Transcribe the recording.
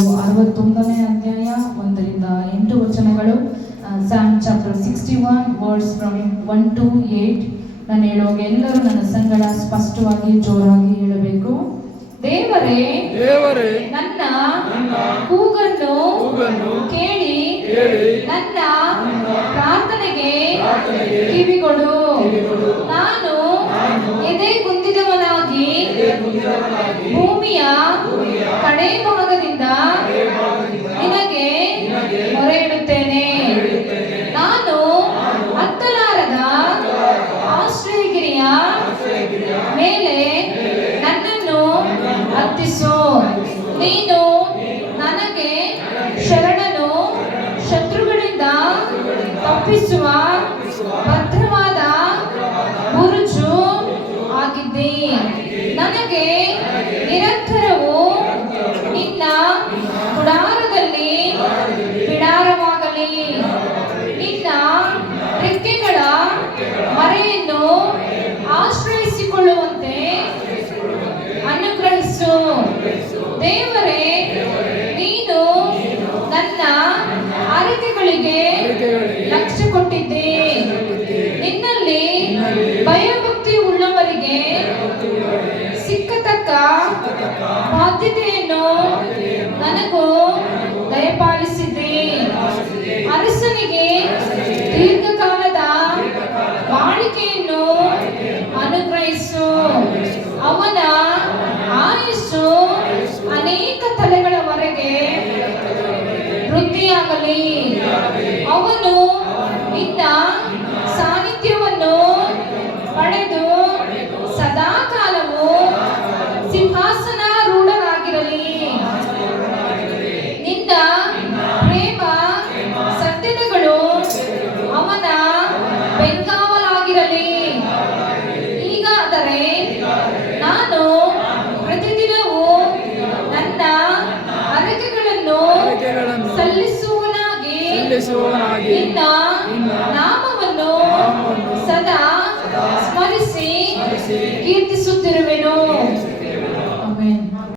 69ನೇ ಅಧ್ಯಾಯ 1-8 ವಚನಗಳು. Psalm chapter 61 words from 1 to 8. ನಾನು ಹೇಳುವಾಗ ಎಲ್ಲರೂ ನನ್ನ ಸಂಗಡ ಸ್ಪಷ್ಟವಾಗಿ ಜೋರಾಗಿ ಹೇಳಬೇಕು. ದೇವರೇ, ನನ್ನ ಕೂಗನ್ನು ಕೇಳಿ ನನ್ನ ಪ್ರಾರ್ಥನೆಗೆ ಕಿವಿಗೊಡು. ನಾನು ಎದೆ ಕುಂದಿದವನಾಗಿ ಭೂಮಿಯ ಕಡೆ ಭಾಗದಿಂದ ನಿನಗೆ ಮೊರೆ ಇಡುತ್ತೇನೆ. ನಾನು ಹತ್ತಲಾರದ ಆಶ್ರಯಗಿರಿಯ ಮೇಲೆ ನನ್ನನ್ನು ಹತ್ತಿಸು. ನೀನು ನನಗೆ ಶರಣನು, ಶತ್ರುಗಳಿಂದ ತಪ್ಪಿಸುವ ಭದ್ರವಾದ ಬುರುಜು ಆಗಿದ್ದೆ. ನನಗೆ ನಿರಂತರವು ನಿನ್ನ ಗುಡಾರದಲ್ಲಿ ಬಿಡಾರವಾಗಲಿ. ನಿನ್ನ ರೆಕ್ಕೆಗಳ ಮರೆಯನ್ನು ಆಶ್ರಯಿಸಿಕೊಳ್ಳುವಂತೆ ಅನುಗ್ರಹಿಸು. ದೇವರೇ, ನೀನು ನನ್ನ ಹರಕೆಗಳಿಗೆ ಲಕ್ಷ್ಯ ಕೊಟ್ಟಿದ್ದೆ. ನಿನ್ನಲ್ಲಿ ಭಯಭಕ್ತಿ ಉಳ್ಳವರಿಗೆ ಸಿಕ್ಕತಕ್ಕ ಬಾಧ್ಯತೆಯನ್ನು ನನಗೂ ದಯಪಾಲಿಸಿದ್ದೆ. ಅರಸನಿಗೆ ದೀರ್ಘಕಾಲದ ಬಾಳಿಕೆಯನ್ನು ಅನುಗ್ರಹಿಸು. ಅವನ ಆಯುಸ್ಸು ಅನೇಕ ತಲೆಗಳವರೆಗೆ ವೃದ್ಧಿಯಾಗಲಿ. ಅವನು ನಿನ್ನ ಸಾನ್ನಿಧ್ಯವನ್ನು ಪಡೆದು ಸದಾಕಾಲವು ಸಿಂಹಾಸನಾರೂಢರಾಗಿರಲಿ. ನಿನ್ನ ಪ್ರೇಮ ಸತ್ಯತೆಗಳು ಅವನ ಬೆಂಗಾವಲಾಗಿರಲಿ. ಹೀಗಾದರೆ ನಾನು ಪ್ರತಿದಿನವೂ ನನ್ನ ಹರಕೆಗಳನ್ನು ಸಲ್ಲಿಸುವನಾಗಿ ನಿನ್ನ